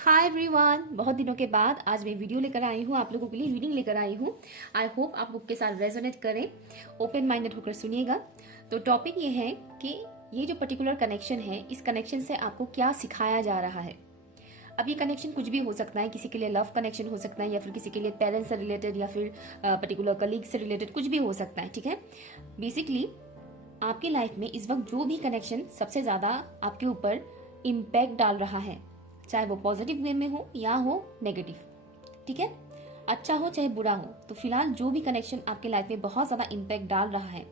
Hi everyone, बहुत दिनों के बाद आज मैं वीडियो लेकर आई हूँ, आप लोगों के लिए रीडिंग लेकर आई हूँ। आई होप आप बुक के साथ रेजोनेट करें, ओपन माइंडेड होकर सुनिएगा। तो टॉपिक ये है कि ये जो पर्टिकुलर कनेक्शन है, इस कनेक्शन से आपको क्या सिखाया जा रहा है। अब ये कनेक्शन कुछ भी हो सकता है, किसी के लिए लव कनेक्शन हो सकता है, या फिर किसी के लिए पेरेंट्स से रिलेटेड, या फिर पर्टिकुलर कलीग से रिलेटेड, कुछ भी हो सकता है। ठीक है, बेसिकली आपकी लाइफ में इस वक्त जो भी कनेक्शन सबसे ज्यादा आपके ऊपर इम्पैक्ट डाल रहा है, चाहे वो पॉजिटिव वे में हो या हो नेगेटिव, ठीक है, अच्छा हो चाहे बुरा हो, तो फिलहाल जो भी कनेक्शन आपके लाइफ में बहुत ज्यादा इम्पैक्ट डाल रहा है,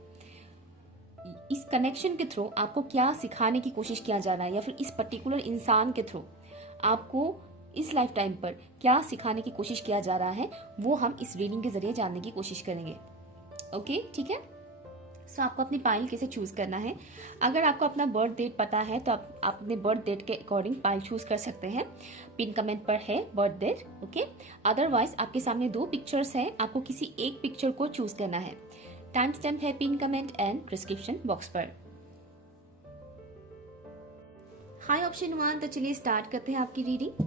इस कनेक्शन के थ्रू आपको क्या सिखाने की कोशिश किया जा रहा है, या फिर इस पर्टिकुलर इंसान के थ्रू आपको इस लाइफ टाइम पर क्या सिखाने की कोशिश किया जा रहा है, वो हम इस रीडिंग के जरिए जानने की कोशिश करेंगे। ओके, ठीक है। सो आपको अपनी पाइल कैसे चूज करना है। अगर आपको अपना बर्थ डेट पता है तो आप अपने बर्थ डेट के अकॉर्डिंग पाइल चूज कर सकते हैं। पिन कमेंट पर है बर्थ डेट, ओके। अदरवाइज आपके सामने दो पिक्चर्स हैं, आपको किसी एक पिक्चर को चूज करना है। टाइम स्टैम्प है pin comment and description box पर। हाई ऑप्शन 1, तो चलिए स्टार्ट करते हैं आपकी रीडिंग।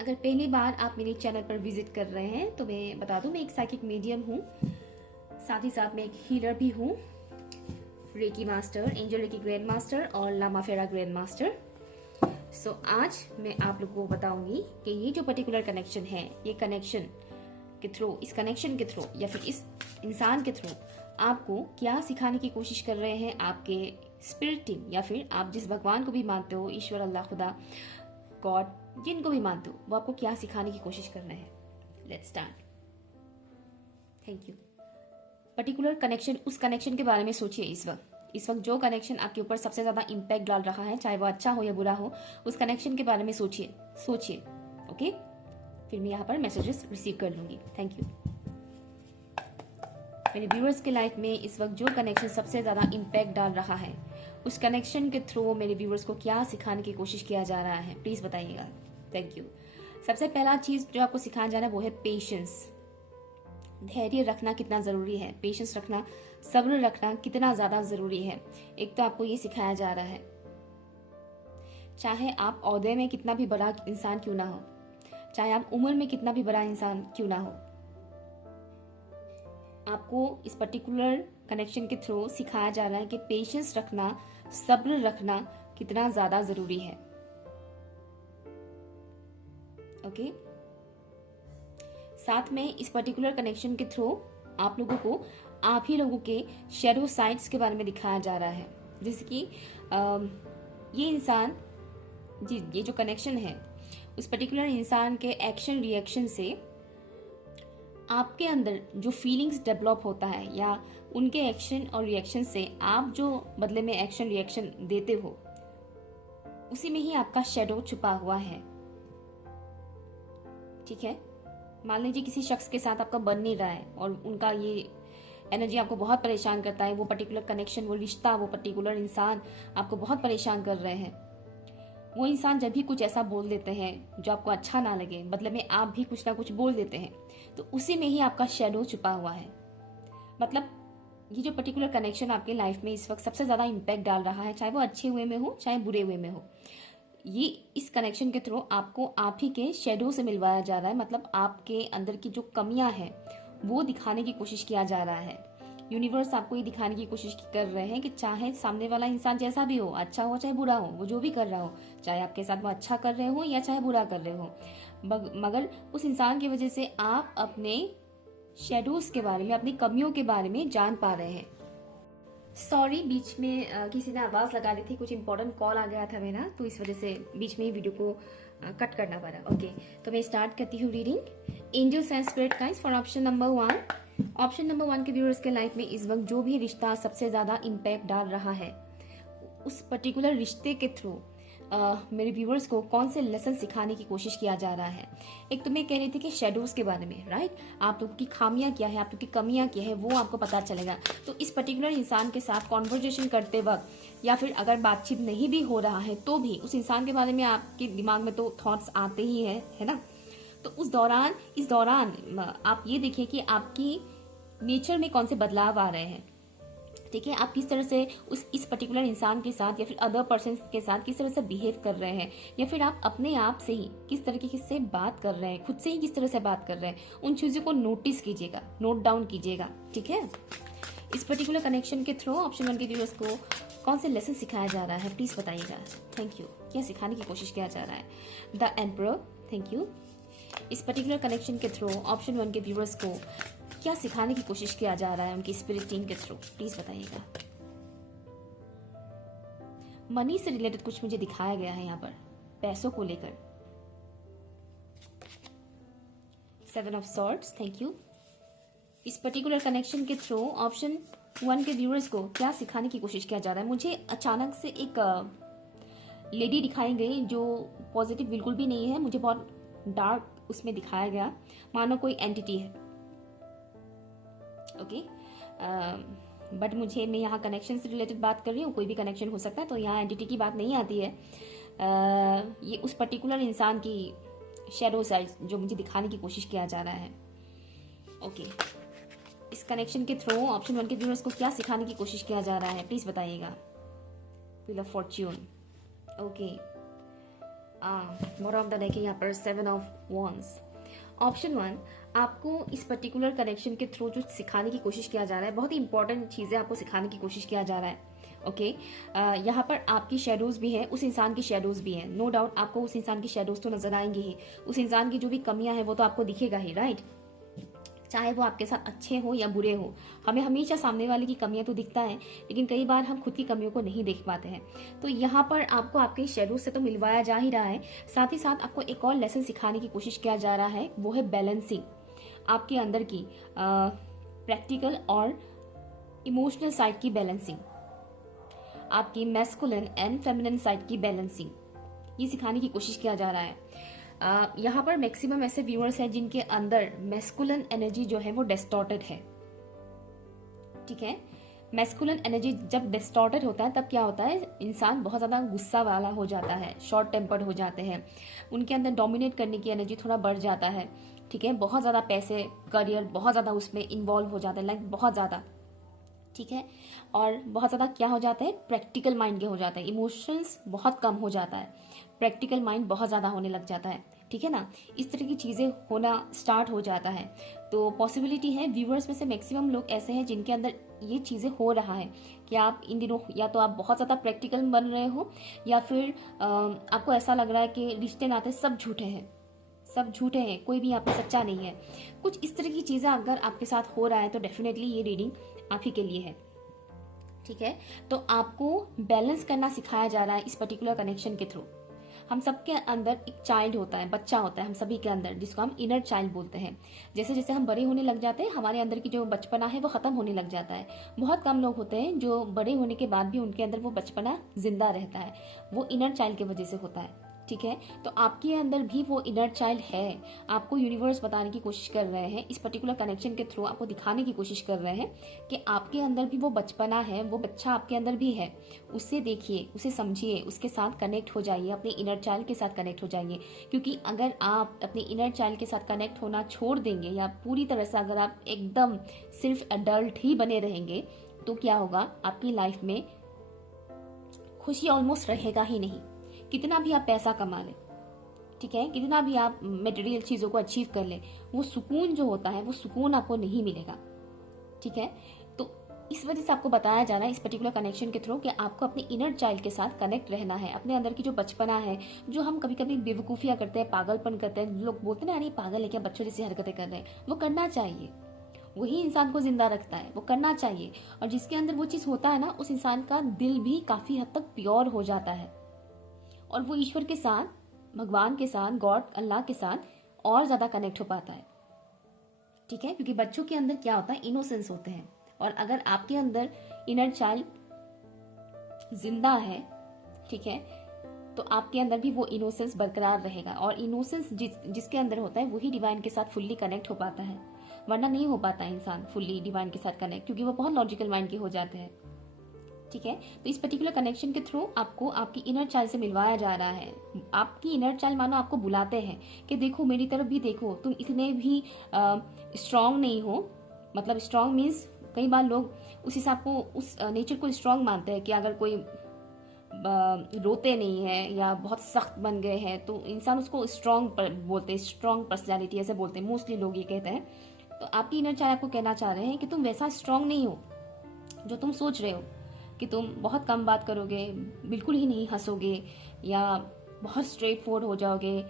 अगर पहली बार आप मेरे चैनल पर विजिट कर रहे हैं तो मैं बता दूं, मैं एक साइकिक मीडियम हूँ, साथ ही साथ मैं एक हीलर भी हूँ, reiki master, angel reiki grand master और लामा फेरा ग्रैंड मास्टर। सो आज मैं आप लोगों को बताऊंगी कि ये जो पर्टिकुलर कनेक्शन है, ये कनेक्शन के थ्रू, इस कनेक्शन के थ्रू या फिर इस इंसान के थ्रू आपको क्या सिखाने की कोशिश कर रहे हैं आपके स्पिरिट टीम, या फिर आप जिस भगवान को भी मानते हो, ईश्वर, अल्लाह, खुदा, गॉड, जिनको भी मानते हो, वो आपको क्या सिखाने की कोशिश कर रहे हैं। Let's start. Thank you. Particular connection, उस कनेक्शन के बारे में सोचिए। इस वक्त जो कनेक्शन आपके ऊपर सबसे ज्यादा इम्पैक्ट डाल रहा है, चाहे वो अच्छा हो या बुरा हो, उस कनेक्शन के बारे में सोचिए। ओके, फिर मैं यहाँ पर मैसेजेस रिसीव कर लूंगी। Thank you. मेरे व्यूअर्स के लाइफ में इस वक्त जो कनेक्शन सबसे ज्यादा इम्पैक्ट डाल रहा है, उस कनेक्शन के थ्रू मेरे व्यूअर्स को क्या सिखाने की कोशिश किया जा रहा है, प्लीज बताइएगा। Thank you. सबसे पहला चीज जो आपको सिखाया जा रहा है वो है पेशेंस। धैर्य रखना कितना जरूरी है, पेशेंस रखना, सब्र रखना कितना ज्यादा जरूरी है। एक तो आपको ये सिखाया जा रहा है, चाहे आप ओहदे में कितना भी बड़ा इंसान क्यों ना हो, चाहे आप उम्र में कितना भी बड़ा इंसान क्यों ना हो, आपको इस पर्टिकुलर कनेक्शन के थ्रू सिखाया जा रहा है कि पेशेंस रखना, सब्र रखना कितना ज्यादा जरूरी है। ओके, साथ में इस पर्टिकुलर कनेक्शन के थ्रू आप लोगों को आप ही लोगों के शैडो साइड्स के बारे में दिखाया जा रहा है। जैसे कि ये इंसान, जी, ये जो कनेक्शन है, उस पर्टिकुलर इंसान के एक्शन रिएक्शन से आपके अंदर जो फीलिंग्स डेवलप होता है, या उनके एक्शन और रिएक्शन से आप जो बदले में एक्शन रिएक्शन देते हो, उसी में ही आपका शैडो छुपा हुआ है। ठीक है, मान लीजिए किसी शख्स के साथ आपका बन नहीं रहा है और उनका ये एनर्जी आपको बहुत परेशान करता है, वो पर्टिकुलर कनेक्शन, वो रिश्ता, वो पर्टिकुलर इंसान आपको बहुत परेशान कर रहे हैं। वो इंसान जब भी कुछ ऐसा बोल देते हैं जो आपको अच्छा ना लगे, बदले में आप भी कुछ ना कुछ बोल देते हैं, तो उसी में ही आपका शैडो छुपा हुआ है। मतलब ये जो पर्टिकुलर कनेक्शन आपके लाइफ में इस वक्त सबसे ज्यादा इम्पैक्ट डाल रहा है, चाहे वो अच्छे वे में हो चाहे बुरे वे में हो, ये इस कनेक्शन के थ्रू आपको आप ही के शेडो से मिलवाया जा रहा है। मतलब आपके अंदर की जो कमियां हैं वो दिखाने की कोशिश किया जा रहा है। यूनिवर्स आपको ये दिखाने की कोशिश कर रहे हैं कि चाहे सामने वाला इंसान जैसा भी हो, अच्छा हो चाहे बुरा हो, वो जो भी कर रहा हो, चाहे आपके साथ वो अच्छा कर रहे हो या चाहे बुरा कर रहे हो, मगर उस इंसान की वजह से आप अपने शेडोज के बारे में, अपनी कमियों के बारे में जान पा रहे हैं। सॉरी, बीच में किसी ने आवाज लगा दी थी, कुछ इंपॉर्टेंट कॉल आ गया था मेरा, तो इस वजह से बीच में ही वीडियो को कट करना पड़ा। ओके, तो मैं स्टार्ट करती हूँ reading. Angels and spirit guides for option number 1। Option number 1 के व्यूअर्स के लाइफ में इस वक्त जो भी रिश्ता सबसे ज्यादा इम्पैक्ट डाल रहा है, उस पर्टिकुलर रिश्ते के थ्रू मेरे व्यूअर्स को कौन से लेसन सिखाने की कोशिश किया जा रहा है। एक तो मैं कह रही थी कि शेडोज के बारे में, राइट, आप लोगों की खामियां क्या है, आप लोगों की कमियां क्या है, वो आपको पता चलेगा। तो इस पर्टिकुलर इंसान के साथ कॉन्वर्जेशन करते वक्त, या फिर अगर बातचीत नहीं भी हो रहा है तो भी उस इंसान के बारे में आपके दिमाग में तो थॉट्स आते ही है ना। तो इस दौरान आप ये देखिए कि आपकी नेचर में कौन से बदलाव आ रहे हैं। ठीक है, आप किस तरह से इस पर्टिकुलर इंसान के साथ या फिर अदर पर्सन के साथ किस तरह से बिहेव कर रहे हैं, या फिर आप अपने आप से ही किस तरीके से बात कर रहे हैं, खुद से ही किस तरह से बात कर रहे हैं, उन चीज़ों को नोटिस कीजिएगा, नोट डाउन कीजिएगा। ठीक है, इस पर्टिकुलर कनेक्शन के थ्रू ऑप्शन 1 के व्यूअर्स को कौन से लेसन सिखाया जा रहा है, प्लीज बताइएगा। Thank you. क्या सिखाने की कोशिश किया जा रहा है? The emperor, thank you. इस पर्टिकुलर कनेक्शन के थ्रू ऑप्शन 1 के व्यूअर्स को क्या सिखाने की कोशिश किया जा रहा है उनकी स्पिरिट टीम के थ्रू, प्लीज बताइएगा। मनी से रिलेटेड कुछ मुझे दिखाया गया है यहाँ पर, पैसों को लेकर। 7 ऑफ सॉर्ड्स, थैंक यू। इस पर्टिकुलर कनेक्शन के थ्रू ऑप्शन 1 के व्यूअर्स को क्या सिखाने की कोशिश किया जा रहा है? मुझे अचानक से एक लेडी दिखाई गई जो पॉजिटिव बिल्कुल भी नहीं है, मुझे बहुत डार्क उसमें दिखाया गया, मानो कोई एंटिटी है। ओके, बट मैं यहाँ कनेक्शन से रिलेटेड बात कर रही हूँ, कोई भी कनेक्शन हो सकता है, तो यहाँ एंटिटी की बात नहीं आती है। ये उस पर्टिकुलर इंसान की शैडो साइड जो मुझे दिखाने की कोशिश किया जा रहा है। ओके, इस कनेक्शन के थ्रू ऑप्शन 1 के व्यूअर्स को क्या सिखाने की कोशिश किया जा रहा है, प्लीज बताइएगा। Wheel of Fortune, okay, bottom of the deck है यहाँ पर 7 ऑफ वॉन्ड्स। ऑप्शन 1, आपको इस पर्टिकुलर कनेक्शन के थ्रू जो सिखाने की कोशिश किया जा रहा है, बहुत ही इंपॉर्टेंट चीजें आपको सिखाने की कोशिश किया जा रहा है। ओके, यहाँ पर आपकी शेडोज भी है, उस इंसान की शेडोज भी है, नो डाउट आपको उस इंसान की शेडोज तो नजर आएंगी ही, उस इंसान की जो भी कमियां हैं वो तो आपको दिखेगा ही, राइट? चाहे वो आपके साथ अच्छे हो या बुरे हो, हमें हमेशा सामने वाले की कमियां तो दिखता है, लेकिन कई बार हम खुद की कमियों को नहीं देख पाते हैं। तो यहाँ पर आपको आपके शेडो से तो मिलवाया जा ही रहा है, साथ ही साथ आपको एक और लेसन सिखाने की कोशिश किया जा रहा है, वो है बैलेंसिंग। आपके अंदर की प्रैक्टिकल और इमोशनल साइड की बैलेंसिंग, आपकी मैस्कुलिन एंड फेमिनिन साइड की बैलेंसिंग, ये सिखाने की कोशिश किया जा रहा है। यहाँ पर मैक्सिमम ऐसे व्यूअर्स हैं जिनके अंदर मैस्कुलिन एनर्जी जो है वो डिस्टॉर्टेड है। ठीक है, मैस्कुलिन एनर्जी जब डिस्टॉर्टेड होता है तब क्या होता है, इंसान बहुत ज्यादा गुस्सा वाला हो जाता है, शॉर्ट टेम्पर्ड हो जाते हैं, उनके अंदर डोमिनेट करने की एनर्जी थोड़ा बढ़ जाता है। ठीक है, बहुत ज्यादा पैसे, करियर, बहुत ज्यादा उसमें इन्वॉल्व हो जाता है, लाइक बहुत ज्यादा। ठीक है, और बहुत ज्यादा क्या हो जाता है, प्रैक्टिकल माइंड के हो जाता है, इमोशंस बहुत कम हो जाता है, प्रैक्टिकल माइंड बहुत ज्यादा होने लग जाता है। ठीक है ना, इस तरह की चीजें होना स्टार्ट हो जाता है। तो पॉसिबिलिटी है व्यूअर्स में से मैक्सिमम लोग ऐसे हैं जिनके अंदर ये चीजें हो रहा है कि आप इन दिनों या तो आप बहुत ज्यादा प्रैक्टिकल बन रहे हो, या फिर आपको ऐसा लग रहा है कि रिश्ते नाते सब झूठे हैं, सब झूठे हैं, कोई भी यहाँ पे सच्चा नहीं है। कुछ इस तरह की चीजें अगर आपके साथ हो रहा है तो डेफिनेटली ये रीडिंग आप ही के लिए है। ठीक है, तो आपको बैलेंस करना सिखाया जा रहा है इस पर्टिकुलर कनेक्शन के थ्रू। हम सबके अंदर एक चाइल्ड होता है, बच्चा होता है हम सभी के अंदर, जिसको हम इनर चाइल्ड बोलते हैं। जैसे जैसे हम बड़े होने लग जाते हैं, हमारे अंदर की जो बचपना है वो खत्म होने लग जाता है। बहुत कम लोग होते हैं जो बड़े होने के बाद भी उनके अंदर वो बचपना जिंदा रहता है, वो इनर चाइल्ड की वजह से होता है। ठीक है, तो आपके अंदर भी वो इनर चाइल्ड है, आपको यूनिवर्स बताने की कोशिश कर रहे हैं, इस पर्टिकुलर कनेक्शन के थ्रू आपको दिखाने की कोशिश कर रहे हैं कि आपके अंदर भी वो बचपना है, वो बच्चा आपके अंदर भी है। उसे देखिए, उसे समझिए, उसके साथ कनेक्ट हो जाइए, अपने इनर चाइल्ड के साथ कनेक्ट हो जाइए। क्योंकि अगर आप अपने इनर चाइल्ड के साथ कनेक्ट होना छोड़ देंगे, या पूरी तरह से अगर आप एकदम सिर्फ एडल्ट ही बने रहेंगे, तो क्या होगा, आपकी लाइफ में खुशी ऑलमोस्ट रहेगा ही नहीं। कितना भी आप पैसा कमा लें, ठीक है, कितना भी आप मटेरियल चीजों को अचीव कर लें, वो सुकून जो होता है वो सुकून आपको नहीं मिलेगा। ठीक है, तो इस वजह से आपको बताया जा रहा है इस पर्टिकुलर कनेक्शन के थ्रू कि आपको अपने इनर चाइल्ड के साथ कनेक्ट रहना है। अपने अंदर की जो बचपना है, जो हम कभी कभी बेवकूफियां करते हैं, पागलपन करते हैं, लोग बोलते हैं ना, अरे पागल है क्या, बच्चों जैसी हरकतें कर रहे हैं, वो करना चाहिए, वही इंसान को जिंदा रखता है, वो करना चाहिए। और जिसके अंदर वो चीज होता है ना, उस इंसान का दिल भी काफी हद तक प्योर हो जाता है, और वो ईश्वर के साथ, भगवान के साथ, गॉड, अल्लाह के साथ और ज्यादा कनेक्ट हो पाता है। ठीक है, क्योंकि बच्चों के अंदर क्या होता है, इनोसेंस होते हैं, और अगर आपके अंदर इनर चाइल्ड जिंदा है, ठीक है, तो आपके अंदर भी वो इनोसेंस बरकरार रहेगा। और इनोसेंस जिसके अंदर होता है वही डिवाइन के साथ फुल्ली कनेक्ट हो पाता है, वरना नहीं हो पाता इंसान फुल्ली डिवाइन के साथ कनेक्ट, क्योंकि वो बहुत लॉजिकल माइंड के हो जाते हैं। ठीक है, तो इस पर्टिकुलर कनेक्शन के थ्रू आपको आपकी इनर चाइल्ड से मिलवाया जा रहा है। आपकी इनर चाइल्ड मानो आपको बुलाते हैं कि देखो मेरी तरफ भी देखो, तुम इतने भी स्ट्रांग नहीं हो। मतलब स्ट्रांग मीन्स कई बार लोग उस हिसाब को, उस नेचर को स्ट्रांग मानते हैं कि अगर कोई रोते नहीं है या बहुत सख्त बन गए हैं तो इंसान उसको स्ट्रांग बोलते हैं, स्ट्रांग पर्सनैलिटी ऐसे बोलते हैं, मोस्टली लोग ये कहते हैं। तो आपकी इनर चाइल्ड आपको कहना चाह रहे हैं कि तुम वैसा स्ट्रांग नहीं हो जो तुम सोच रहे हो, कि तुम बहुत कम बात करोगे, बिल्कुल ही नहीं हंसोगे, या बहुत स्ट्रेट फॉरवर्ड हो जाओगे,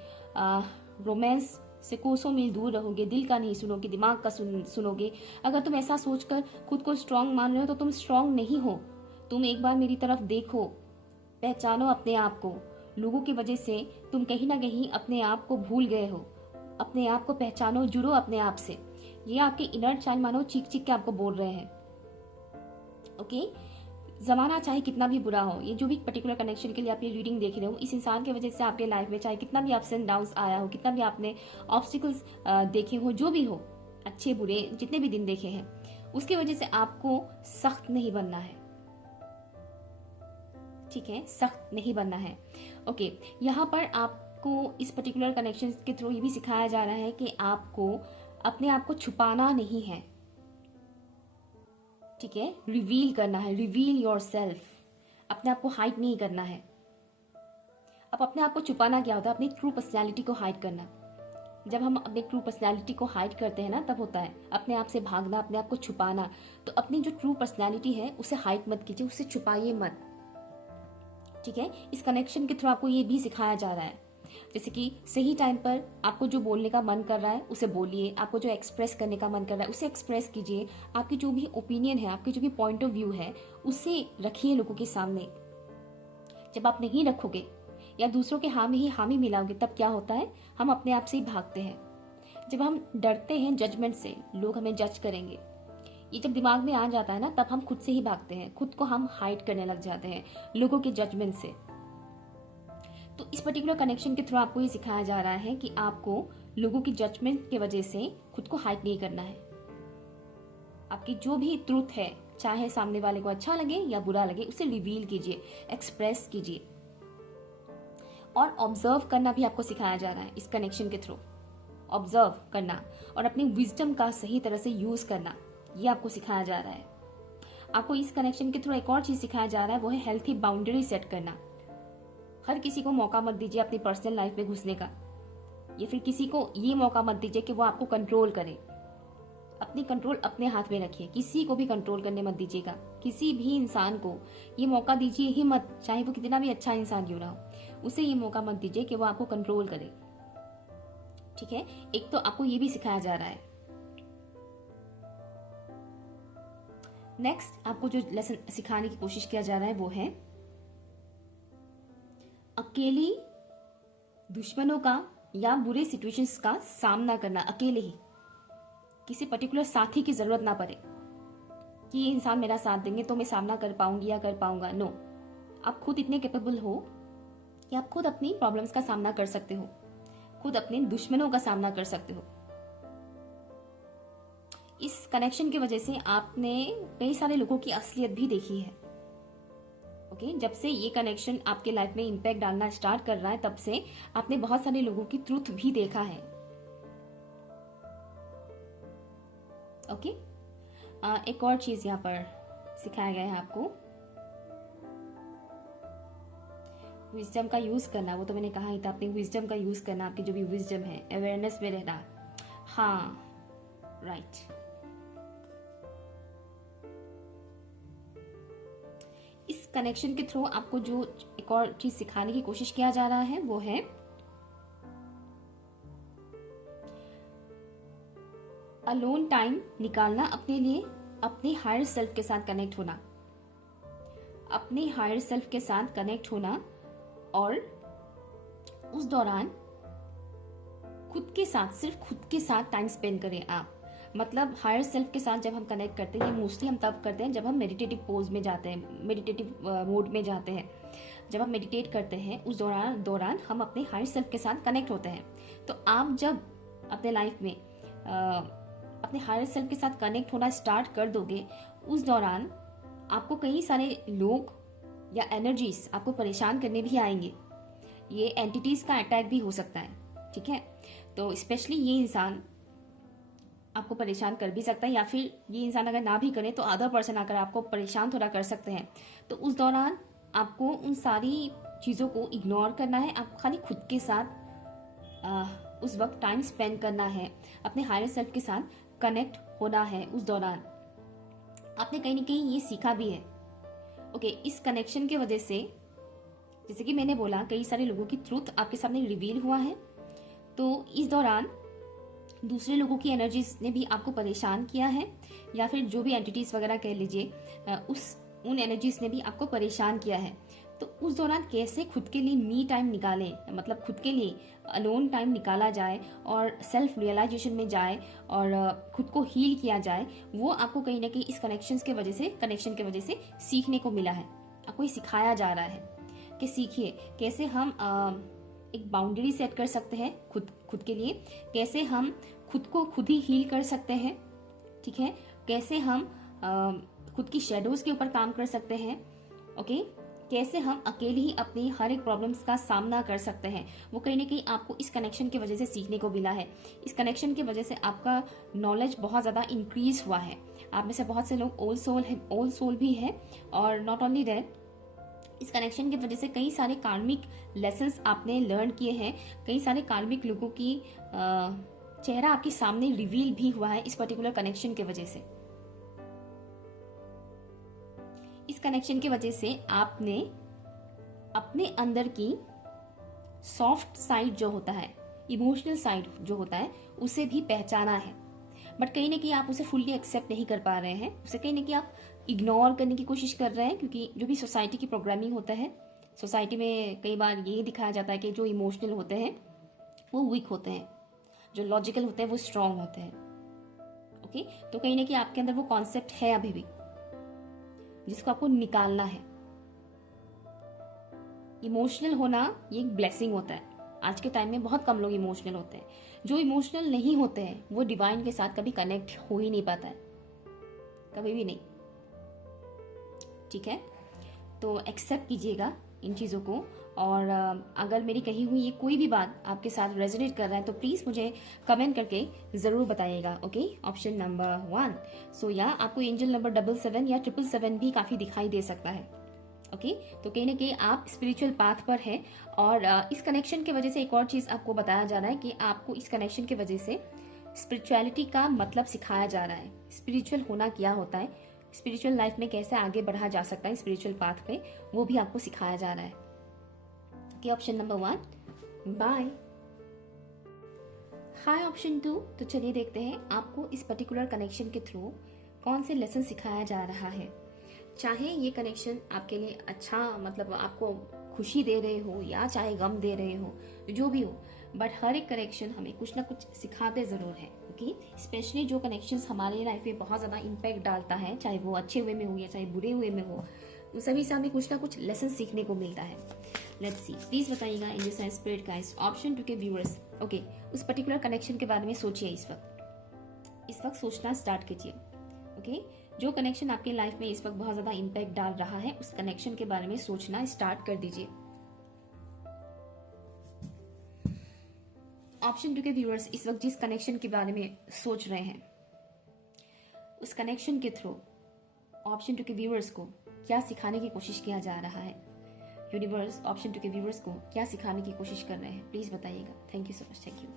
रोमांस से कोसों मील दूर रहोगे, दिल का नहीं सुनोगे, दिमाग का सुनोगे। अगर तुम ऐसा सोचकर खुद को स्ट्रांग मान रहे हो तो तुम स्ट्रांग नहीं हो। तुम एक बार मेरी तरफ देखो, पहचानो अपने आप को। लोगों की वजह से तुम कहीं ना कहीं अपने आप को भूल गए हो। अपने आप को पहचानो, जुड़ो अपने आप से। ये आपके इनर चाइल्ड मानो चीख चीख के आपको बोल रहे हैं। ओके, जमाना चाहे कितना भी बुरा हो, ये जो भी पर्टिकुलर कनेक्शन के लिए आप ये रीडिंग देख रहे हो, इस इंसान की वजह से आपके लाइफ में चाहे कितना भी अप्स एंड डाउन्स आया हो, कितना भी आपने ऑब्स्टिकल्स देखे हो, जो भी हो, अच्छे बुरे जितने भी दिन देखे हैं, उसकी वजह से आपको सख्त नहीं बनना है। ठीक है, सख्त नहीं बनना है। ओके, यहाँ पर आपको इस पर्टिकुलर कनेक्शन के थ्रू ये भी सिखाया जा रहा है कि आपको अपने आप को छुपाना नहीं है। ठीक है, रिवील करना है, रिवील योर सेल्फ। अपने आप को हाइड नहीं करना है। अब अपने आप को छुपाना क्या होता है? अपनी ट्रू पर्सनैलिटी को हाइड करना। जब हम अपने ट्रू पर्सनैलिटी को हाइड करते हैं ना, तब होता है अपने आप से भागना, अपने आप को छुपाना। तो अपनी जो ट्रू पर्सनैलिटी है उसे हाइड मत कीजिए, उसे छुपाइए मत। ठीक है, इस कनेक्शन के थ्रू आपको ये भी सिखाया जा रहा है, जैसे कि सही टाइम पर आपको जो बोलने का मन कर रहा है उसे बोलिए, आपको जो एक्सप्रेस करने का मन कर रहा है उसे एक्सप्रेस कीजिए। आपकी जो भी ओपिनियन है, आपकी जो भी पॉइंट ऑफ व्यू है, उसे रखिए लोगों के सामने। जब आप नहीं रखोगे या दूसरों के हाँ में ही हामी मिलाओगे, तब क्या होता है? हम अपने आप से ही भागते हैं। जब हम डरते हैं जजमेंट से, लोग हमें जज करेंगे, ये जब दिमाग में आ जाता है ना, तब हम खुद से ही भागते हैं, खुद को हम हाइड करने लग जाते हैं लोगों के जजमेंट से। तो इस पर्टिकुलर कनेक्शन के थ्रू आपको ये सिखाया जा रहा है कि आपको लोगों की जजमेंट की वजह से खुद को हाइड नहीं करना है। आपकी जो भी ट्रूथ है, चाहे सामने वाले को अच्छा लगे या बुरा लगे, उसे रिवील कीजिए, एक्सप्रेस कीजिए। और ऑब्जर्व करना भी आपको सिखाया जा रहा है इस कनेक्शन के थ्रू। ऑब्जर्व करना और अपनी विजडम का सही तरह से यूज करना, ये आपको सिखाया जा रहा है। आपको इस कनेक्शन के थ्रू एक और चीज सिखाया जा रहा है, वो है हेल्थी बाउंड्री सेट करना। हर किसी को मौका मत दीजिए अपनी पर्सनल लाइफ में घुसने का, या फिर किसी को ये मौका मत दीजिए कि वो आपको कंट्रोल करे। अपनी कंट्रोल अपने हाथ में रखिए, किसी को भी कंट्रोल करने मत दीजिएगा। किसी भी इंसान को ये मौका दीजिए ही मत, चाहे वो कितना भी अच्छा इंसान क्यों ना हो, उसे ये मौका मत दीजिए कि वो आपको कंट्रोल करे। ठीक है, एक तो आपको ये भी सिखाया जा रहा है। नेक्स्ट आपको जो लेसन सिखाने की कोशिश किया जा रहा है वो है अकेली दुश्मनों का या बुरे सिचुएशंस का सामना करना। अकेले ही, किसी पर्टिकुलर साथी की जरूरत ना पड़े कि ये इंसान मेरा साथ देंगे तो मैं सामना कर पाऊंगी या कर पाऊंगा। नो, आप खुद इतने कैपेबल हो कि आप खुद अपनी प्रॉब्लम्स का सामना कर सकते हो, खुद अपने दुश्मनों का सामना कर सकते हो। इस कनेक्शन की वजह से आपने कई सारे लोगों की असलियत भी देखी है। ओके, जब से ये कनेक्शन आपके लाइफ में इम्पैक्ट डालना स्टार्ट कर रहा है, तब से आपने बहुत सारे लोगों की ट्रूथ भी देखा है। ओके, एक और चीज यहाँ पर सिखाया गया है आपको, विजडम का यूज करना। वो तो मैंने कहा ही था, अपनी विजडम का यूज करना, आपकी जो भी विजडम है, अवेयरनेस में रहना। हाँ, राइट। इस कनेक्शन के थ्रू आपको जो एक और चीज सिखाने की कोशिश किया जा रहा है वो है अलोन टाइम निकालना अपने लिए, अपने हायर सेल्फ के साथ कनेक्ट होना, अपने हायर सेल्फ के साथ कनेक्ट होना। और उस दौरान खुद के साथ, सिर्फ खुद के साथ टाइम स्पेंड करें आप। मतलब हायर सेल्फ के साथ जब हम कनेक्ट करते हैं, ये मोस्टली हम तब करते हैं जब हम मेडिटेटिव पोज में जाते हैं, मेडिटेटिव मोड में जाते हैं। जब हम मेडिटेट करते हैं उस दौरान हम अपने हायर सेल्फ के साथ कनेक्ट होते हैं। तो आप जब अपने लाइफ में अपने हायर सेल्फ के साथ कनेक्ट होना स्टार्ट कर दोगे, उस दौरान आपको कई सारे लोग या एनर्जीज आपको परेशान करने भी आएंगे। ये एंटिटीज का अटैक भी हो सकता है। ठीक है, तो स्पेशली ये इंसान आपको परेशान कर भी सकता है, या फिर ये इंसान अगर ना भी करे तो अदर पर्सन आकर आपको परेशान थोड़ा कर सकते हैं। तो उस दौरान आपको उन सारी चीज़ों को इग्नोर करना है। आपको खाली खुद के साथ उस वक्त टाइम स्पेंड करना है, अपने हायर सेल्फ के साथ कनेक्ट होना है। उस दौरान आपने कहीं ना कहीं ये सीखा भी है। ओके, इस कनेक्शन की वजह से, जैसे कि मैंने बोला, कई सारे लोगों की ट्रूथ आपके सामने रिवील हुआ है। तो इस दौरान दूसरे लोगों की एनर्जीज ने भी आपको परेशान किया है, या फिर जो भी एंटिटीज वगैरह कह लीजिए, उन एनर्जीज ने भी आपको परेशान किया है। तो उस दौरान कैसे खुद के लिए मी टाइम निकालें, मतलब खुद के लिए अलोन टाइम निकाला जाए और सेल्फ रियलाइजेशन में जाए और खुद को हील किया जाए, वो आपको कहीं ना कहीं इस कनेक्शन की वजह से सीखने को मिला है। आपको ये सिखाया जा रहा है कि सीखिए कैसे हम एक बाउंड्री सेट कर सकते हैं खुद के लिए, कैसे हम खुद को खुद ही हील कर सकते हैं, ठीक है, कैसे हम खुद की शेडोज के ऊपर काम कर सकते हैं। ओके, कैसे हम अकेले ही अपनी हर एक प्रॉब्लम्स का सामना कर सकते हैं, वो कहीं ना कहीं आपको इस कनेक्शन की वजह से सीखने को मिला है। इस कनेक्शन की वजह से आपका नॉलेज बहुत ज़्यादा इंक्रीज हुआ है। आप में से बहुत से लोग ओल्ड सोल भी है, और नॉट ओनली दैट, इस कनेक्शन की वजह से कई सारे कार्मिक लेसन्स आपने लर्न किए हैं। कई सारे कार्मिक लोगों की चेहरा आपके सामने रिवील भी हुआ है इस पर्टिकुलर कनेक्शन की वजह से। इस कनेक्शन की वजह से आपने अपने अंदर की सॉफ्ट साइड जो होता है, इमोशनल साइड जो होता है, उसे भी पहचाना है। बट कहीं ना कहीं आप उसे फुल्ली एक्सेप्ट नहीं कर पा रहे हैं, उसे कहीं ना कहीं आप इग्नोर करने की कोशिश कर रहे हैं, क्योंकि जो भी सोसाइटी की प्रोग्रामिंग होता है, सोसाइटी में कई बार यही दिखाया जाता है कि जो इमोशनल होते हैं वो वीक होते हैं, जो लॉजिकल होते हैं वो स्ट्रांग होते हैं। ओके, तो कहीं ना कहीं आपके अंदर वो कॉन्सेप्ट है अभी भी, जिसको आपको निकालना है। इमोशनल होना ये एक ब्लेसिंग होता है। आज के टाइम में बहुत कम लोग इमोशनल होते हैं। जो इमोशनल नहीं होते हैं वो डिवाइन के साथ कभी कनेक्ट हो ही नहीं पाता है, कभी भी नहीं, ठीक है। तो एक्सेप्ट कीजिएगा इन चीज़ों को, और अगर मेरी कही हुई ये कोई भी बात आपके साथ रेजोनेट कर रहा है तो प्लीज़ मुझे कमेंट करके ज़रूर बताइएगा। Okay, option number 1। सो या आपको एंजल नंबर 777 या 777 भी काफ़ी दिखाई दे सकता है। ओके, तो कहीं ना कहीं आप स्पिरिचुअल पाथ पर है। और इस कनेक्शन की वजह से एक और चीज़ आपको बताया जा रहा है कि आपको इस कनेक्शन की वजह से स्पिरिचुअलिटी का मतलब सिखाया जा रहा है। स्पिरिचुअल होना क्या होता है, स्पिरिचुअल लाइफ में कैसे आगे बढ़ा जा सकता है स्पिरिचुअल पाथ पे, वो भी आपको सिखाया जा रहा है। कि ऑप्शन नंबर 1 बाय। हाय ऑप्शन 2। तो चलिए देखते हैं आपको इस पर्टिकुलर कनेक्शन के थ्रू कौन से लेसन सिखाया जा रहा है। चाहे ये कनेक्शन आपके लिए अच्छा, मतलब आपको खुशी दे रहे हो या चाहे गम दे रहे हो, जो भी हो, बट हर एक कनेक्शन हमें कुछ ना कुछ सिखाते ज़रूर है। ओके, स्पेशली जो कनेक्शंस हमारे लाइफ में बहुत ज़्यादा इम्पैक्ट डालता है, चाहे वो अच्छे वे में हो या चाहे बुरे हुए में हो, उन सभी से हमें कुछ ना कुछ लेसन सीखने को मिलता है। लेट्स सी, प्लीज बताइएगा in this spirit guys. Option 2 के व्यूअर्स, ओके, उस पर्टिकुलर कनेक्शन के बारे में सोचिए। इस वक्त सोचना स्टार्ट कीजिए। ओके, जो कनेक्शन आपके लाइफ में इस वक्त बहुत ज्यादा इम्पैक्ट डाल रहा है, उस कनेक्शन के बारे में सोचना स्टार्ट कर दीजिए। ऑप्शन 2 के व्यूअर्स इस वक्त जिस कनेक्शन के बारे में सोच रहे हैं, उस कनेक्शन के थ्रू ऑप्शन 2 के व्यूअर्स को क्या सिखाने की कोशिश किया जा रहा है। यूनिवर्स ऑप्शन 2 के व्यूअर्स को क्या सिखाने की कोशिश कर रहे हैं, प्लीज बताइएगा। Thank you so much, thank you.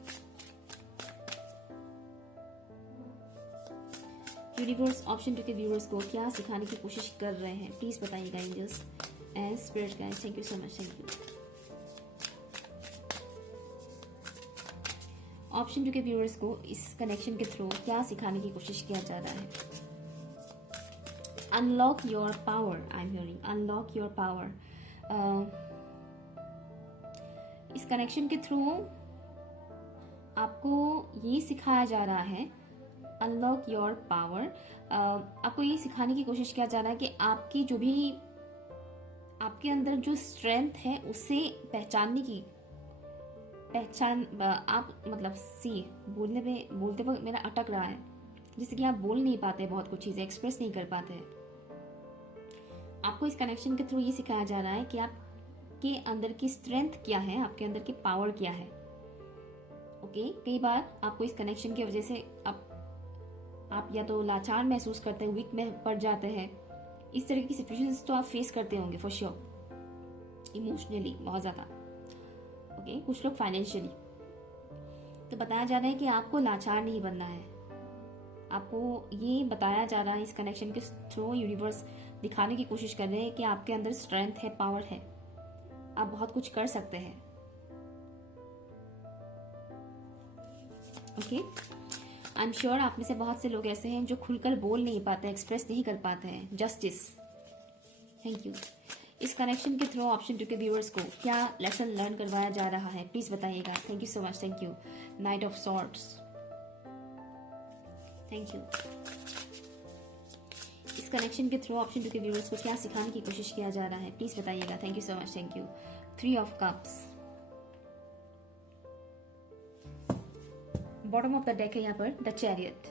Universe option 2 के व्यूअर्स को क्या सिखाने की कोशिश कर रहे हैं, प्लीज बताइएगा angels and spirit guys. Thank you so much, thank you. Option 2 के व्यूअर्स को इस कनेक्शन के थ्रू क्या सिखाने की कोशिश किया जा रहा है। Unlock your power, I am hearing unlock your power. इस कनेक्शन के थ्रू आपको ये सिखाया जा रहा है, अनलॉक योर पावर। आपको ये सिखाने की कोशिश किया जा रहा है कि आपकी जो भी आपके अंदर जो स्ट्रेंथ है उसे पहचानने की पहचान आप, मतलब बोलते वक्त मेरा अटक रहा है, जैसे कि आप बोल नहीं पाते, बहुत कुछ चीजें एक्सप्रेस नहीं कर पाते हैं। आपको इस कनेक्शन के थ्रू ये सिखाया जा रहा है कि आपके अंदर की स्ट्रेंथ क्या है, आपके अंदर की पावर क्या है। ओके, कई बार आपको इस कनेक्शन की वजह से आप आप या तो लाचार महसूस करते हैं, वीक में पड़ जाते हैं। इस तरह की सिचुएशंस तो आप फेस करते होंगे फॉर श्योर, इमोशनली बहुत ज़्यादा। ओके, कुछ लोग फाइनेंशियली। तो बताया जा रहा है कि आपको लाचार नहीं बनना है। आपको ये बताया जा रहा है इस कनेक्शन के थ्रू, यूनिवर्स दिखाने की कोशिश कर रहे हैं कि आपके अंदर स्ट्रेंथ है, पावर है, आप बहुत कुछ कर सकते हैं। ओके, आई एम श्योर आप में से बहुत से लोग ऐसे हैं जो खुलकर बोल नहीं पाते, एक्सप्रेस नहीं कर पाते हैं। Justice, thank you. इस कनेक्शन के थ्रू ऑप्शन 2 के व्यूअर्स को क्या लेसन लर्न करवाया जा रहा है, प्लीज बताइएगा। Thank you so much, thank you. Night of swords, thank you. इस कनेक्शन के थ्रू ऑप्शन 2 के व्यूअर्स को क्या सिखाने की कोशिश किया जा रहा है, प्लीज बताइएगा। Thank you so much, thank you. 3 of cups, bottom of the deck है यहाँ पर द चैरियट।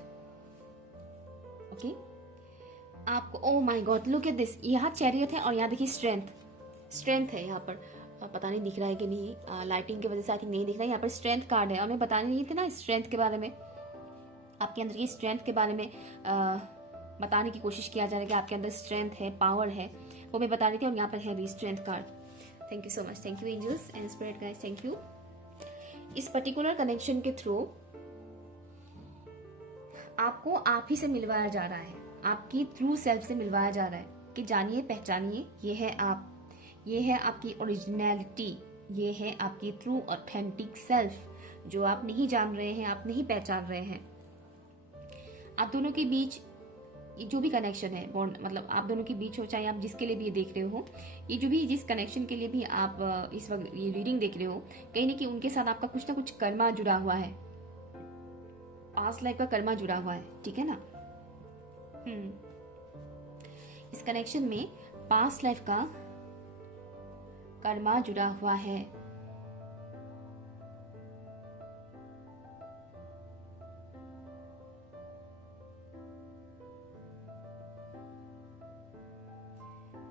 ओके, आपको oh my God look at this, यहाँ चैरियट है और यहाँ देखिए स्ट्रेंथ है यहाँ पर। पता नहीं दिख रहा है कि नहीं, लाइटिंग की वजह से आई थिंक नहीं दिख रहा है। यहाँ पर स्ट्रेंथ कार्ड है और मैं बताने नहीं थी ना स्ट्रेंथ के बारे में, आपके अंदर की स्ट्रेंथ के बारे में बताने की कोशिश किया जा रहा है कि आपके अंदर स्ट्रेंथ है, पावर है, वो मैं बता रही थी। और यहाँ पर है भी strength card. Thank you so much, thank you angels and spirit guys, thank you. इस पर्टिकुलर कनेक्शन के थ्रू आपको आप ही से मिलवाया जा रहा है, आपकी ट्रू सेल्फ से मिलवाया जा रहा है कि जानिए, पहचानिए, ये है आप, ये है आपकी ओरिजिनलिटी, ये है आपकी ट्रू ऑथेंटिक सेल्फ जो आप नहीं जान रहे हैं, आप नहीं पहचान रहे हैं। आप दोनों के बीच जो भी कनेक्शन है, बॉन्ड मतलब आप दोनों के बीच हो, चाहे आप जिसके लिए भी ये देख रहे हो, ये जो भी जिस कनेक्शन के लिए भी आप इस वक्त ये रीडिंग देख रहे हो, कहीं ना कहीं उनके साथ आपका कुछ ना कुछ कर्मा जुड़ा हुआ है, पास्ट लाइफ का कर्मा जुड़ा हुआ है, ठीक है ना। इस कनेक्शन में पास्ट लाइफ का कर्मा जुड़ा हुआ है।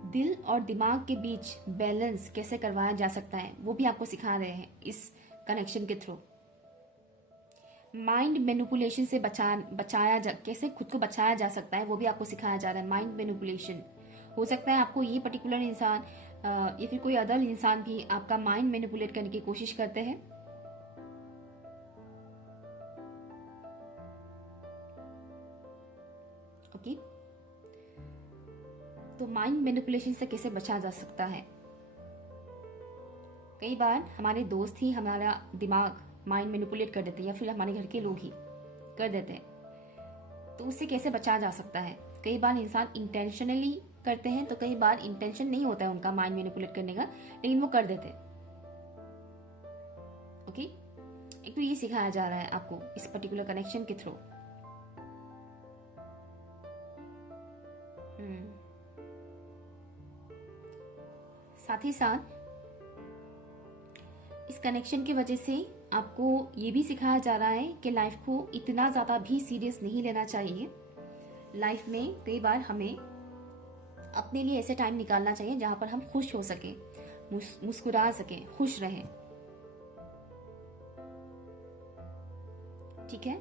दिल और दिमाग के बीच बैलेंस कैसे करवाया जा सकता है वो भी आपको सिखा रहे हैं इस कनेक्शन के थ्रू। माइंड मैनिपुलेशन से कैसे खुद को बचाया जा सकता है वो भी आपको सिखाया जा रहा है। माइंड मैनिपुलेशन, हो सकता है आपको ये पर्टिकुलर इंसान या फिर कोई अदर इंसान भी आपका माइंड मैनिपुलेट करने की कोशिश करते हैं। ओके, तो माइंड मैनिपुलेशन से कैसे बचा जा सकता है। कई बार हमारे दोस्त ही हमारा दिमाग माइंड मैनिपुलेट कर देते हैं या फिर हमारे घर के लोग ही कर देते हैं, तो उससे कैसे बचा जा सकता है। कई बार इंसान इंटेंशनली करते हैं, तो कई बार इंटेंशन नहीं होता है उनका माइंड मैनिपुलेट करने का, लेकिन वो कर देते हैं। ओके, एक तो ये सिखाया जा रहा है आपको इस पर्टिकुलर कनेक्शन के थ्रू। साथ ही साथ इस कनेक्शन की वजह से आपको ये भी सिखाया जा रहा है कि लाइफ को इतना ज़्यादा भी सीरियस नहीं लेना चाहिए। लाइफ में कई बार हमें अपने लिए ऐसे टाइम निकालना चाहिए जहां पर हम खुश हो सकें, मुस्कुरा सकें, खुश रहें, ठीक है।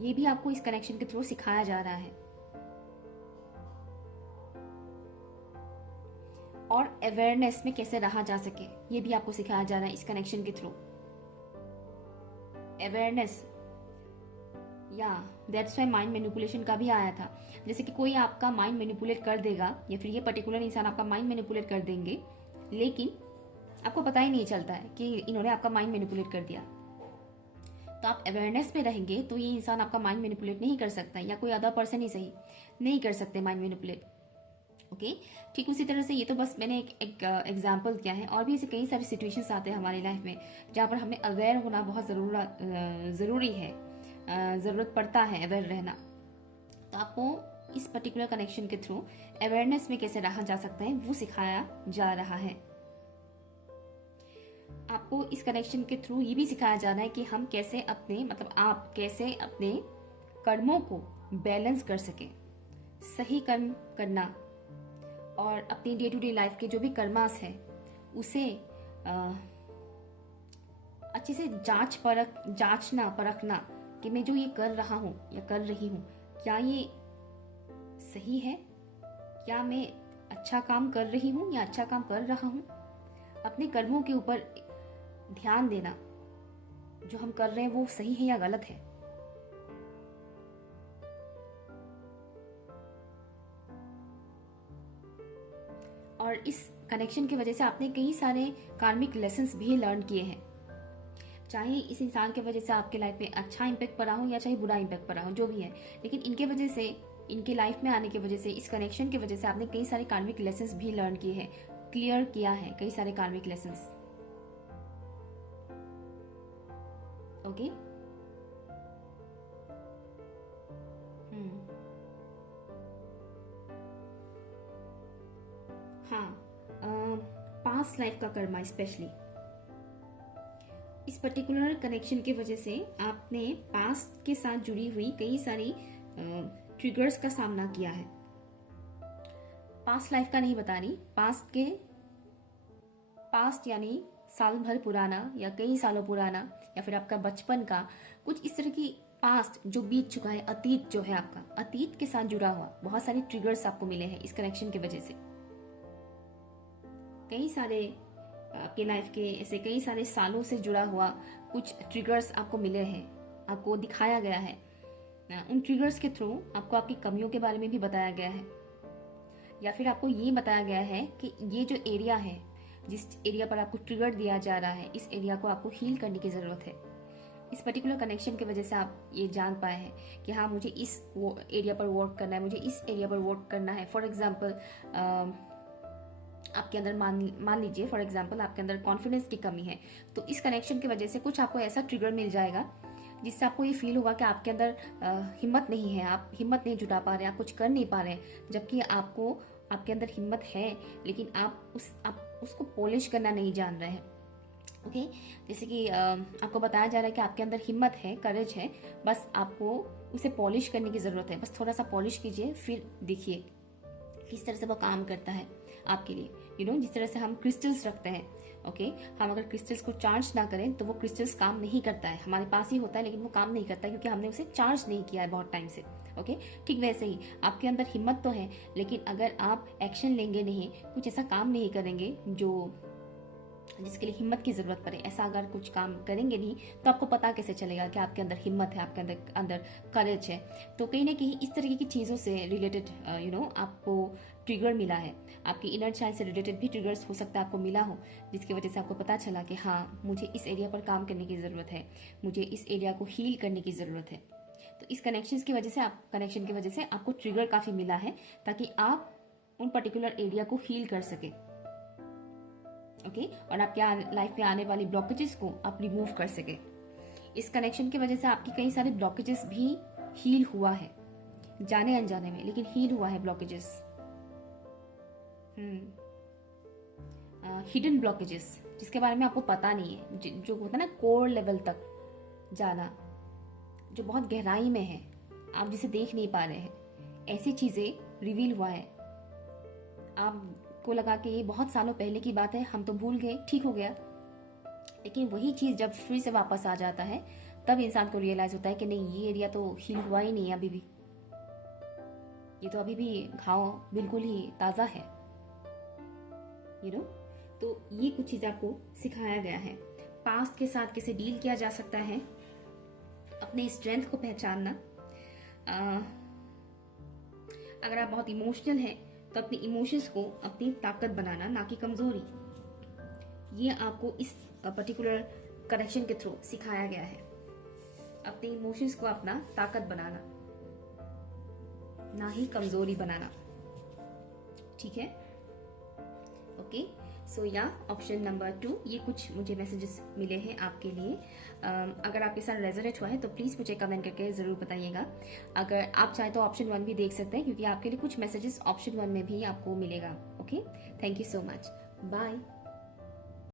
ये भी आपको इस कनेक्शन के थ्रू सिखाया जा रहा है। और अवेयरनेस में कैसे रहा जा सके ये भी आपको सिखाया जा रहा है इस कनेक्शन के थ्रू। अवेयरनेस, या दैट्स वाई माइंड मैनिपुलेशन का भी आया था। जैसे कि कोई आपका माइंड मैनिपुलेट कर देगा या फिर ये पर्टिकुलर इंसान आपका माइंड मैनिपुलेट कर देंगे, लेकिन आपको पता ही नहीं चलता है कि इन्होंने आपका माइंड मैनिपुलेट कर दिया। तो आप अवेयरनेस में रहेंगे तो ये इंसान आपका माइंड मैनिपुलेट नहीं कर सकता, या कोई अदर पर्सन ही सही नहीं कर सकते माइंड मैनिपुलेट। ओके, ठीक उसी तरह से ये तो बस मैंने एक एग्जाम्पल किया है, और भी ऐसे कई सारे सिचुएशंस आते हैं हमारी लाइफ में जहाँ पर हमें अवेयर होना बहुत ज़रूरी है, ज़रूरत पड़ता है अवेयर रहना। तो आपको इस पर्टिकुलर कनेक्शन के थ्रू अवेयरनेस में कैसे रहा जा सकता है वो सिखाया जा रहा है। आपको इस कनेक्शन के थ्रू ये भी सिखाया जा रहा है कि हम कैसे अपने आप कैसे अपने कर्मों को बैलेंस कर सके, सही कर्म करना और अपनी डे टू डे लाइफ के जो भी कर्मास है उसे अच्छे से जांचना परखना, कि मैं जो ये कर रहा हूँ या कर रही हूँ, क्या ये सही है? क्या मैं अच्छा काम कर रही हूँ या अच्छा काम कर रहा हूँ? अपने कर्मों के ऊपर ध्यान देना, जो हम कर रहे हैं वो सही है या गलत है। और इस कनेक्शन की वजह से आपने कई सारे कार्मिक लेसन्स भी लर्न किए हैं। चाहे इस इंसान की वजह से आपके लाइफ में अच्छा इम्पैक्ट पड़ा हो या चाहे बुरा इम्पैक्ट पड़ा हो, जो भी है, लेकिन इनके वजह से, इनके लाइफ में आने की वजह से, इस कनेक्शन की वजह से आपने कई सारे कार्मिक लेसन्स भी लर्न किए हैं, क्लियर किया है कई सारे कार्मिक लेसन्स। ओके। हाँ, पास्ट लाइफ का कर्मा स्पेशली, इस पर्टिकुलर कनेक्शन की वजह से आपने पास्ट के साथ जुड़ी हुई कई सारी ट्रिगर्स का सामना किया है। पास्ट लाइफ का नहीं बता रही, पास्ट यानी साल भर पुराना या कई सालों पुराना, या फिर आपका बचपन का कुछ इस तरह की पास्ट जो बीत चुका है, अतीत जो है आपका, अतीत के साथ जुड़ा हुआ बहुत सारे ट्रिगर्स आपको मिले हैं इस कनेक्शन की वजह से। कई सारे आपके लाइफ के ऐसे कई सारे सालों से जुड़ा हुआ कुछ ट्रिगर्स आपको मिले हैं, आपको दिखाया गया है। उन ट्रिगर्स के थ्रू आपको आपकी कमियों के बारे में भी बताया गया है, या फिर आपको ये बताया गया है कि ये जो एरिया है, जिस एरिया पर आपको ट्रिगर दिया जा रहा है, इस एरिया को आपको हील करने की ज़रूरत है। इस पर्टिकुलर कनेक्शन की वजह से आप ये जान पाए हैं कि हाँ, मुझे इस एरिया पर वर्क करना है, मुझे इस एरिया पर वर्क करना है। फॉर एग्जाम्पल, आपके अंदर मान लीजिए फॉर एग्जाम्पल आपके अंदर कॉन्फिडेंस की कमी है, तो इस कनेक्शन की वजह से कुछ आपको ऐसा ट्रिगर मिल जाएगा जिससे आपको ये फील होगा कि आपके अंदर हिम्मत नहीं है, आप हिम्मत नहीं जुटा पा रहे, आप कुछ कर नहीं पा रहे, जबकि आपके अंदर हिम्मत है, लेकिन आप उसको पॉलिश करना नहीं जान रहे हैं। ओके, जैसे कि आपको बताया जा रहा है कि आपके अंदर हिम्मत है, करेज है, बस आपको उसे पॉलिश करने की ज़रूरत है। बस थोड़ा सा पॉलिश कीजिए, फिर देखिए किस तरह से वो काम करता है आपके लिए। जिस तरह से हम क्रिस्टल्स रखते हैं, ओके, हम अगर क्रिस्टल्स को चार्ज ना करें तो वो क्रिस्टल्स काम नहीं करता है, हमारे पास ही होता है लेकिन वो काम नहीं करता क्योंकि हमने उसे चार्ज नहीं किया है बहुत टाइम से। ओके, ठीक वैसे ही आपके अंदर हिम्मत तो है, लेकिन अगर आप एक्शन लेंगे नहीं, कुछ ऐसा काम नहीं करेंगे जिसके लिए हिम्मत की जरूरत पड़े, ऐसा अगर कुछ काम करेंगे नहीं, तो आपको पता कैसे चलेगा कि आपके अंदर हिम्मत है, आपके अंदर करेज है। तो कहीं ना कहीं इस तरीके की चीज़ों से रिलेटेड आपको ट्रिगर मिला है, आपकी इनर चाइल्ड से रिलेटेड भी ट्रिगर्स हो सकता है आपको मिला हो, जिसकी वजह से आपको पता चला कि हाँ, मुझे इस एरिया पर काम करने की ज़रूरत है, मुझे इस एरिया को हील करने की ज़रूरत है। तो इस कनेक्शन की वजह से आपको ट्रिगर काफ़ी मिला है, ताकि आप उन पर्टिकुलर एरिया को हील कर सके। ओके, और आपके लाइफ में आने वाली ब्लॉकेजेस को आप रिमूव कर सके। इस कनेक्शन की वजह से आपकी कई सारे ब्लॉकेजेस भी हील हुआ है, जाने अनजाने में, लेकिन हील हुआ है ब्लॉकेजेस। हिडन ब्लॉकेजेस जिसके बारे में आपको पता नहीं है, जो होता है ना कोर लेवल तक जाना, जो बहुत गहराई में है, आप जिसे देख नहीं पा रहे हैं, ऐसी चीजें रिवील हुआ है। आपको लगा कि ये बहुत सालों पहले की बात है, हम तो भूल गए, ठीक हो गया, लेकिन वही चीज जब फिर से वापस आ जाता है, तब इंसान को रियलाइज होता है कि नहीं, ये एरिया तो हील हुआ ही नहीं है अभी भी, ये तो अभी भी घाव बिल्कुल ही ताजा है। तो ये कुछ चीज़ आपको सिखाया गया है। पास्ट के साथ कैसे डील किया जा सकता है, अपने स्ट्रेंथ को पहचानना। अगर आप बहुत इमोशनल हैं तो अपने इमोशंस को अपनी ताकत बनाना, ना कि कमजोरी। ये आपको इस पर्टिकुलर कनेक्शन के थ्रू सिखाया गया है। अपने इमोशंस को अपना ताकत बनाना, ना ही कमजोरी बनाना। ठीक है, ओके। सो या ऑप्शन नंबर 2, ये कुछ मुझे मैसेजेस मिले हैं आपके लिए। अगर आपके साथ रेजोनेट हुआ है तो प्लीज़ मुझे कमेंट करके ज़रूर बताइएगा। अगर आप चाहे तो ऑप्शन 1 भी देख सकते हैं, क्योंकि आपके लिए कुछ मैसेजेस ऑप्शन 1 में भी आपको मिलेगा। Okay, thank you so much, bye.